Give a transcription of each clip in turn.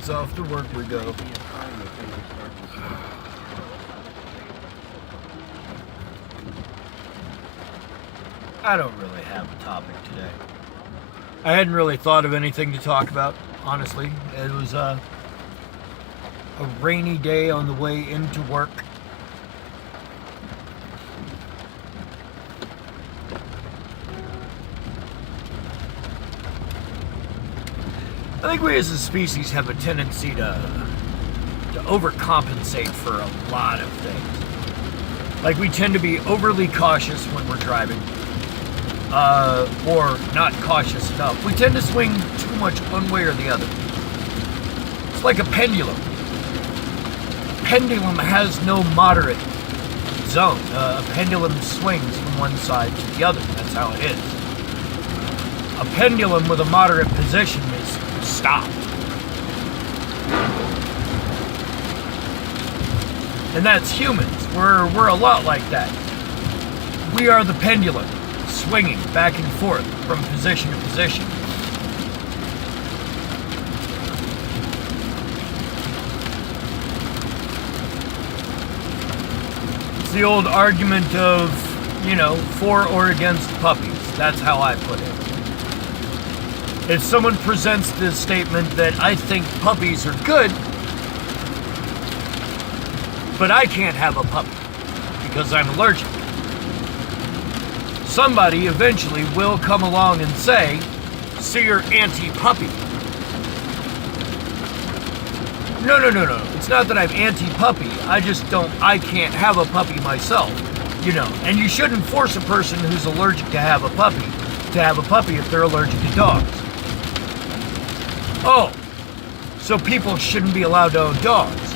Heads off to work we go. I don't really have a topic today. I hadn't really thought of anything to talk about, honestly. It was a rainy day on the way into work. I think we as a species have a tendency to overcompensate for a lot of things. Like we tend to be overly cautious when we're driving, or not cautious enough. We tend to swing too much one way or the other. It's like a pendulum. A pendulum has no moderate zone. A pendulum swings from one side to the other. That's how it is. A pendulum with a moderate position is stop. And that's humans. We're a lot like that. We are the pendulum, swinging back and forth from position to position. It's the old argument of, for or against puppies. That's how I put it. If someone presents this statement that I think puppies are good, but I can't have a puppy because I'm allergic, somebody eventually will come along and say, so you're anti-puppy. No. It's not that I'm anti-puppy. I can't have a puppy myself, And you shouldn't force a person who's allergic to have a puppy if they're allergic to dogs. Oh, so people shouldn't be allowed to own dogs.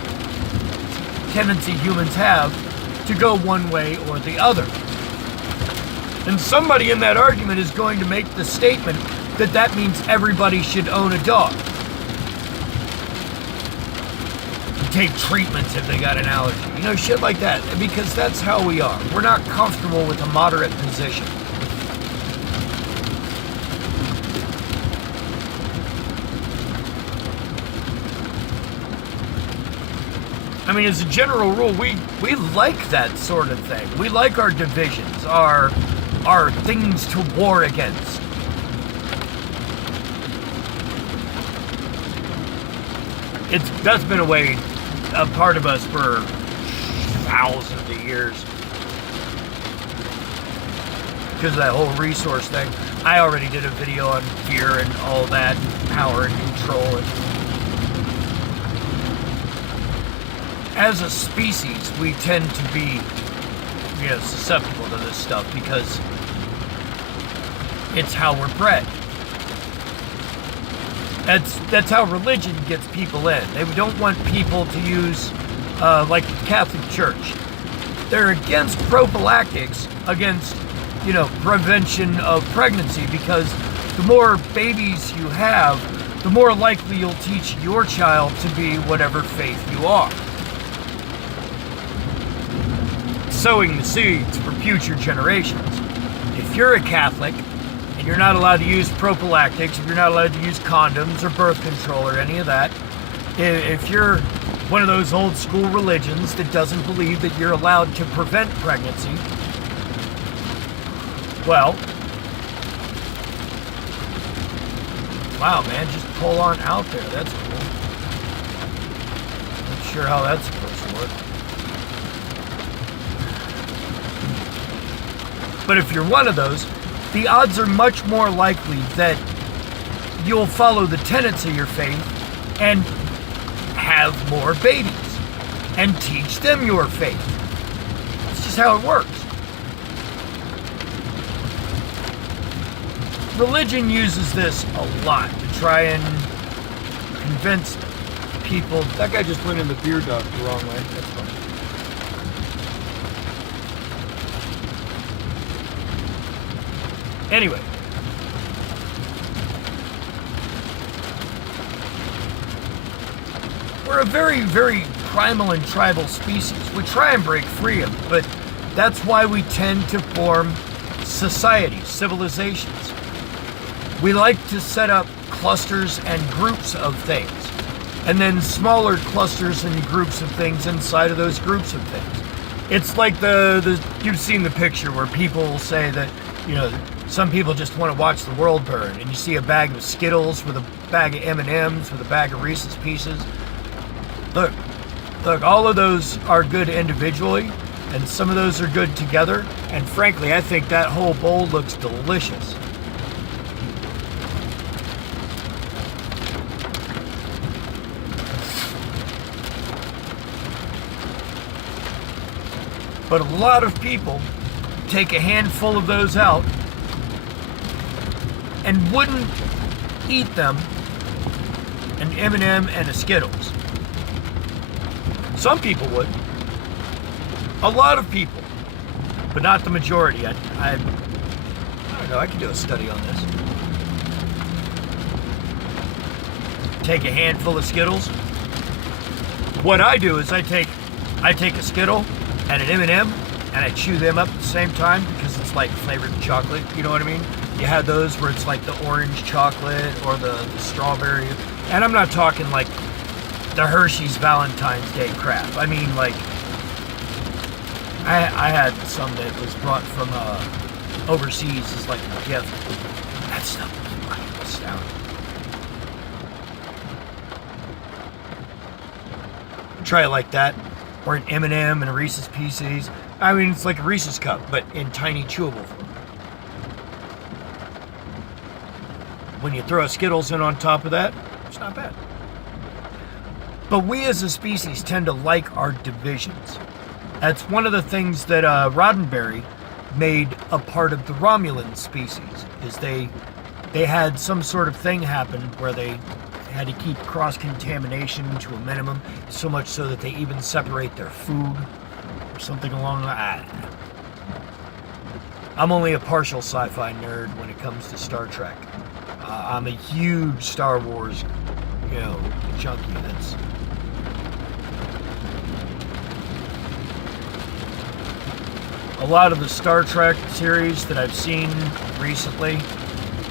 Tendency humans have to go one way or the other. And somebody in that argument is going to make the statement that means everybody should own a dog. Take treatments if they got an allergy. Shit like that. Because that's how we are. We're not comfortable with a moderate position. As a general rule, we like that sort of thing. We like our divisions, our things to war against. That's been a part of us for thousands of years. Because of that whole resource thing. I already did a video on fear and all that, and power and control. As a species, we tend to be, susceptible to this stuff because it's how we're bred. That's how religion gets people in. They don't want people to use, like the Catholic Church. They're against prophylactics, against, prevention of pregnancy, because the more babies you have, the more likely you'll teach your child to be whatever faith you are. Sowing the seeds for future generations. If you're a Catholic and you're not allowed to use prophylactics, if you're not allowed to use condoms or birth control or any of that, if you're one of those old school religions that doesn't believe that you're allowed to prevent pregnancy, well, wow, man, just pull on out there. That's cool. Not sure how that's supposed to work. But if you're one of those, the odds are much more likely that you'll follow the tenets of your faith and have more babies and teach them your faith. It's just how it works. Religion uses this a lot to try and convince people. That guy just went in the beer duct the wrong way. That's funny. Anyway, we're a very, very primal and tribal species. We try and break free of it, but that's why we tend to form societies, civilizations. We like to set up clusters and groups of things. and then smaller clusters and groups of things inside of those groups of things. It's like the you've seen the picture where people say that, you know, some people just want to watch the world burn, and you see a bag of Skittles with a bag of M&Ms with a bag of Reese's Pieces. Look, all of those are good individually, and some of those are good together, and frankly, I think that whole bowl looks delicious. But a lot of people take a handful of those out and wouldn't eat them, an M&M and a Skittles. Some people would. A lot of people, but not the majority. I don't know, I could do a study on this. Take a handful of Skittles. What I do is I take a Skittle and an M&M and I chew them up at the same time because it's like flavored chocolate, you know what I mean? You have those where it's like the orange chocolate or the strawberry. And I'm not talking like the Hershey's Valentine's Day crap. I mean, like, I had some that was brought from overseas as like a gift. That stuff was fucking astounding. Try it like that, or an M&M and a Reese's Pieces. I mean, it's like a Reese's cup, but in tiny chewable form. When you throw a Skittles in on top of that, it's not bad. But we as a species tend to like our divisions. That's one of the things that Roddenberry made a part of the Romulan species, is they had some sort of thing happen where they had to keep cross-contamination to a minimum, so much so that they even separate their food or something along that. I'm only a partial sci-fi nerd when it comes to Star Trek. I'm a huge Star Wars, junkie. That's a lot of the Star Trek series that I've seen recently,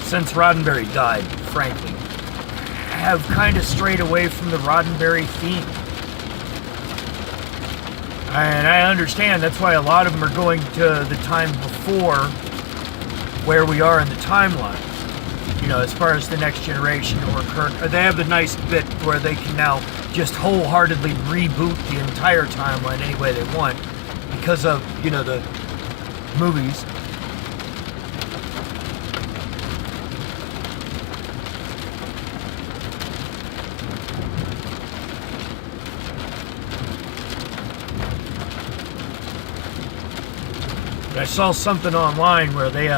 since Roddenberry died, frankly, have kind of strayed away from the Roddenberry theme. And I understand that's why a lot of them are going to the time before where we are in the timeline. As far as the Next Generation or Kirk, they have the nice bit where they can now just wholeheartedly reboot the entire timeline any way they want because of, the movies. But I saw something online where they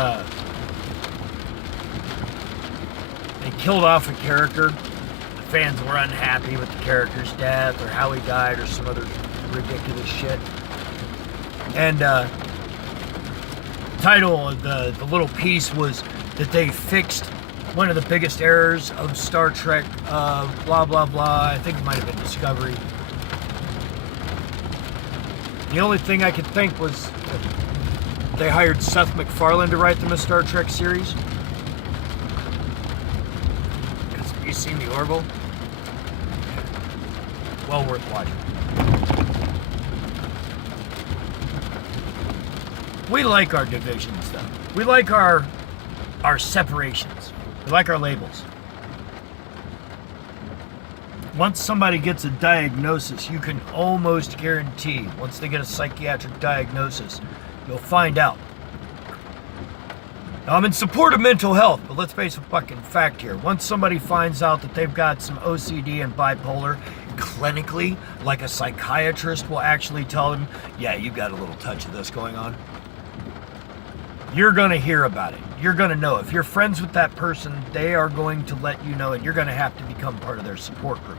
killed off a character. The fans were unhappy with the character's death or how he died or some other ridiculous shit. And the title of the little piece was that they fixed one of the biggest errors of Star Trek, blah, blah, blah. I think it might have been Discovery. The only thing I could think was they hired Seth MacFarlane to write them a Star Trek series. Have you seen The Orville? Well worth watching. We like our divisions, though. We like our separations. We like our labels. Once somebody gets a diagnosis, you can almost guarantee, once they get a psychiatric diagnosis, you'll find out. Now, I'm in support of mental health, but let's face a fucking fact here. Once somebody finds out that they've got some OCD and bipolar, clinically, like a psychiatrist will actually tell them, yeah, you've got a little touch of this going on. You're going to hear about it. You're going to know. If you're friends with that person, they are going to let you know, and you're going to have to become part of their support group.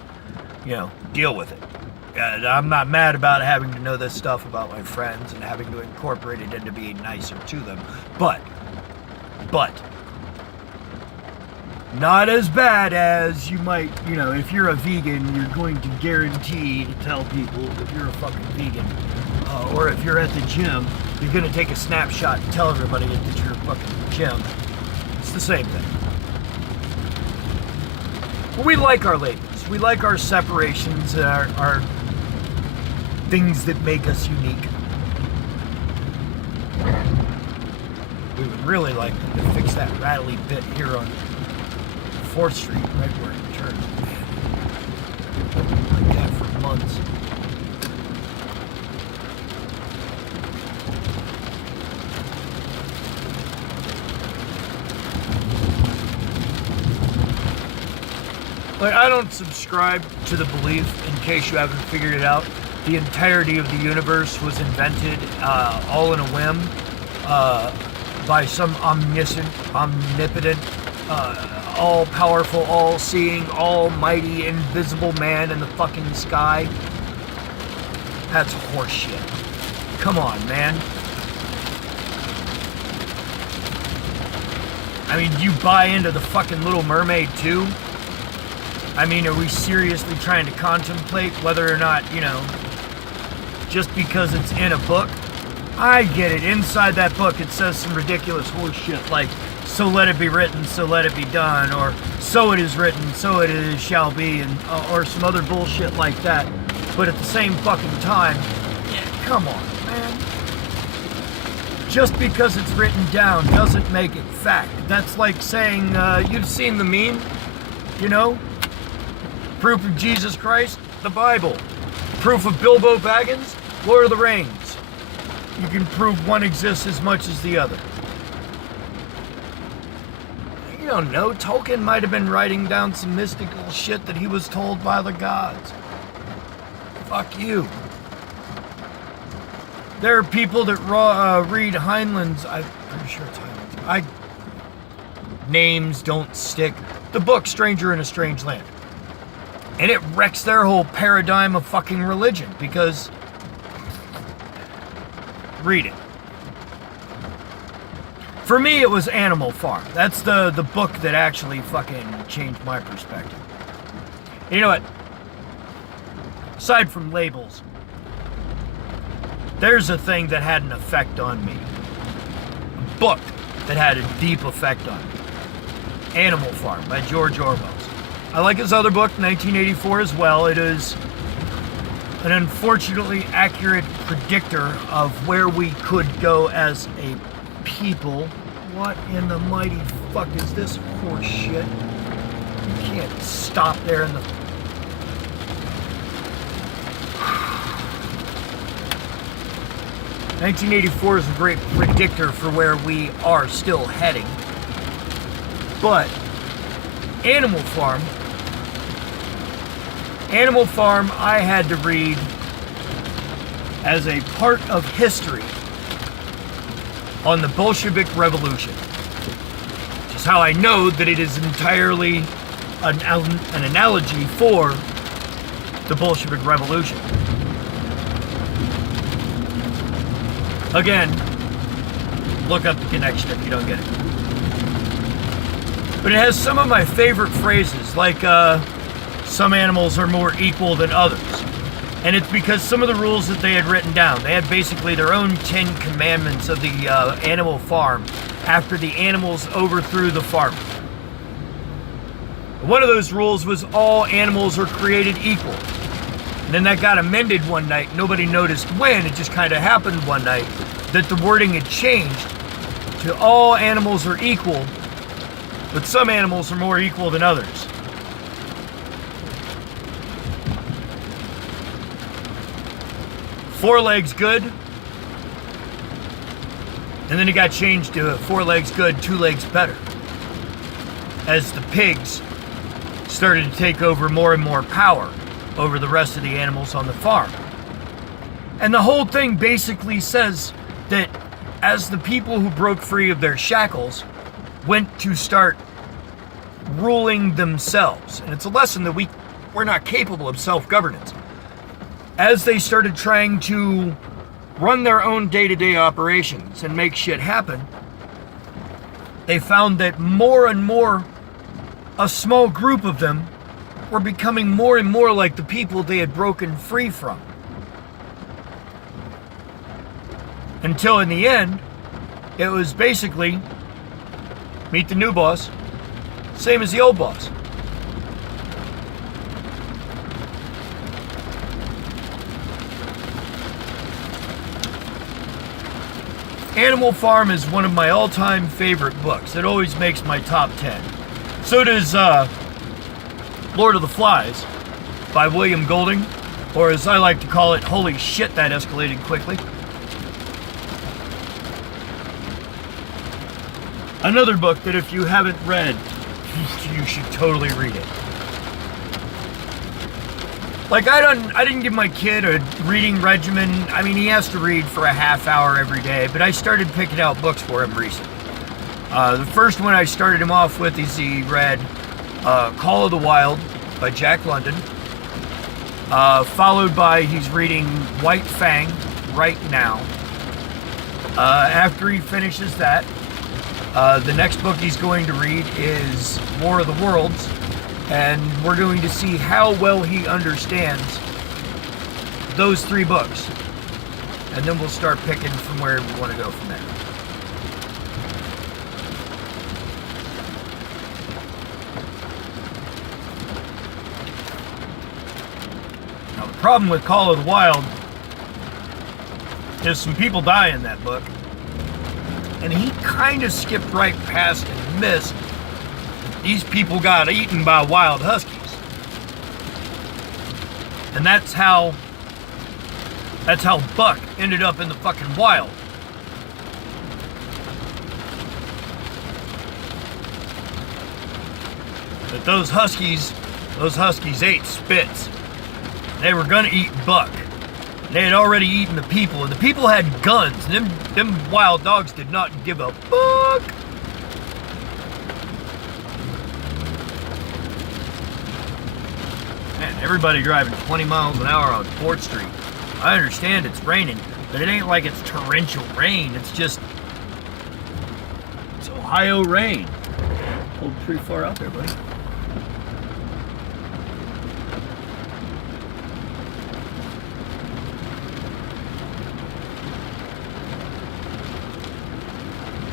Deal with it. I'm not mad about having to know this stuff about my friends and having to incorporate it into being nicer to them. But, not as bad as you might, if you're a vegan, you're going to guarantee to tell people if you're a fucking vegan. Or if you're at the gym, you're going to take a snapshot and tell everybody that you're fucking at the gym. It's the same thing. Well, we like our labels. us. We like our separations, our things that make us unique. We would really like them to fix that rattly bit here on 4th Street, right where it turns. Man, like that for months. But I don't subscribe to the belief, in case you haven't figured it out, the entirety of the universe was invented all in a whim by some omniscient, omnipotent, all-powerful, all-seeing, almighty, invisible man in the fucking sky. That's horseshit. Come on, man. I mean, do you buy into the fucking Little Mermaid too? I mean, are we seriously trying to contemplate whether or not, just because it's in a book? I get it. Inside that book, it says some ridiculous horseshit like, so let it be written, so let it be done, or so it is written, so it is shall be, and or some other bullshit like that. But at the same fucking time, yeah, come on, man. Just because it's written down doesn't make it fact. That's like saying, you've seen the meme, Proof of Jesus Christ, the Bible. Proof of Bilbo Baggins, Lord of the Rings. You can prove one exists as much as the other. You don't know, Tolkien might have been writing down some mystical shit that he was told by the gods. Fuck you. There are people that read Heinlein's, I'm pretty sure it's Heinlein's, names don't stick, the book Stranger in a Strange Land. And it wrecks their whole paradigm of fucking religion, because read it. For me, it was Animal Farm. That's the book that actually fucking changed my perspective. And you know what? Aside from labels, there's a thing that had an effect on me. A book that had a deep effect on me. Animal Farm by George Orwell. I like his other book, 1984, as well. It is an unfortunately accurate predictor of where we could go as a people. What in the mighty fuck is this horse shit? You can't stop there in the... ...1984 is a great predictor for where we are still heading. But Animal Farm, I had to read as a part of history on the Bolshevik Revolution. Which is how I know that it is entirely an analogy for the Bolshevik Revolution. Again, look up the connection if you don't get it. But it has some of my favorite phrases, like some animals are more equal than others. And it's because some of the rules that they had written down, they had basically their own 10 commandments of the animal farm after the animals overthrew the farm. One of those rules was all animals are created equal. And then that got amended one night. Nobody noticed when. It just kind of happened one night that the wording had changed to all animals are equal, but some animals are more equal than others. Four legs good. And then it got changed to 4 legs good, 2 legs better. As the pigs started to take over more and more power over the rest of the animals on the farm. And the whole thing basically says that as the people who broke free of their shackles went to start ruling themselves, and it's a lesson that we're not capable of self-governance. As they started trying to run their own day-to-day operations and make shit happen, they found that more and more, a small group of them were becoming more and more like the people they had broken free from. Until in the end, it was basically meet the new boss, same as the old boss. Animal Farm is one of my all-time favorite books. It always makes my top 10. So does Lord of the Flies by William Golding, or as I like to call it, holy shit, that escalated quickly. Another book that if you haven't read, you should totally read it. Like, I didn't give my kid a reading regimen. I mean, he has to read for a half hour every day, but I started picking out books for him recently. The first one I started him off with is he read Call of the Wild by Jack London, followed by he's reading White Fang right now. After he finishes that, the next book he's going to read is War of the Worlds, and we're going to see how well he understands those 3 books. And then we'll start picking from where we want to go from there. Now, the problem with Call of the Wild is some people die in that book. And he kind of skipped right past and missed. These people got eaten by wild huskies. And that's how Buck ended up in the fucking wild. But those huskies ate Spitz. They were gonna eat Buck. They had already eaten the people, and the people had guns. And them wild dogs did not give a fuck. Man, everybody driving 20 miles an hour on 4th Street. I understand it's raining, but it ain't like it's torrential rain. It's just, it's Ohio rain. Pulled pretty far out there, buddy.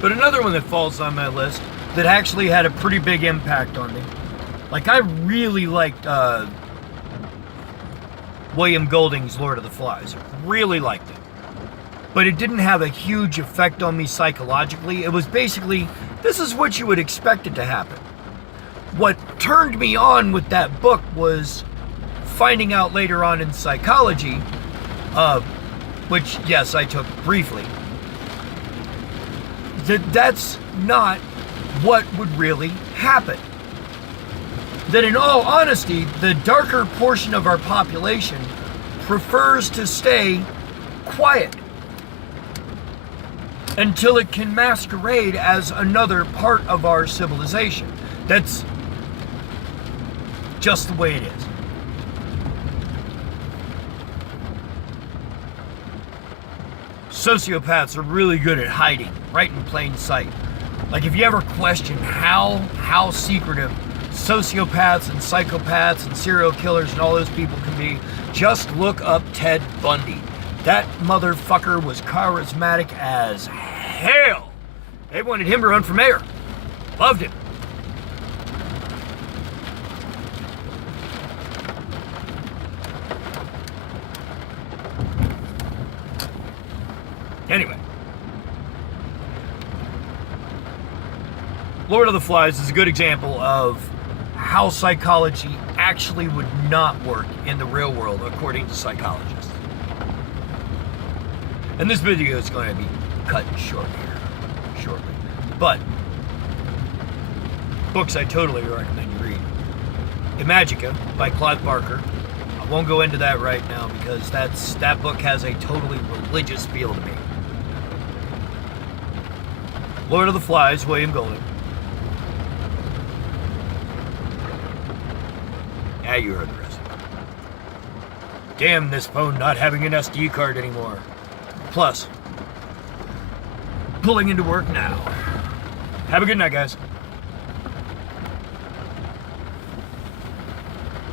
But another one that falls on my list that actually had a pretty big impact on me. Like, I really liked William Golding's Lord of the Flies. Really liked it. But it didn't have a huge effect on me psychologically. It was basically, this is what you would expect it to happen. What turned me on with that book was finding out later on in psychology, which, yes, I took briefly, that's not what would really happen. That in all honesty, the darker portion of our population prefers to stay quiet until it can masquerade as another part of our civilization. That's just the way it is. Sociopaths are really good at hiding, right in plain sight. Like, if you ever question how secretive sociopaths and psychopaths and serial killers and all those people can be, just look up Ted Bundy. That motherfucker was charismatic as hell. They wanted him to run for mayor. Loved him. Anyway, Lord of the Flies is a good example of how psychology actually would not work in the real world according to psychologists. And this video is going to be cut short here, shortly. But books I totally recommend you read. Imagica by Clive Barker. I won't go into that right now because that book has a totally religious feel to me. Lord of the Flies, William Golding. Yeah, you heard the rest. Damn this phone not having an SD card anymore. Plus, pulling into work now. Have a good night, guys.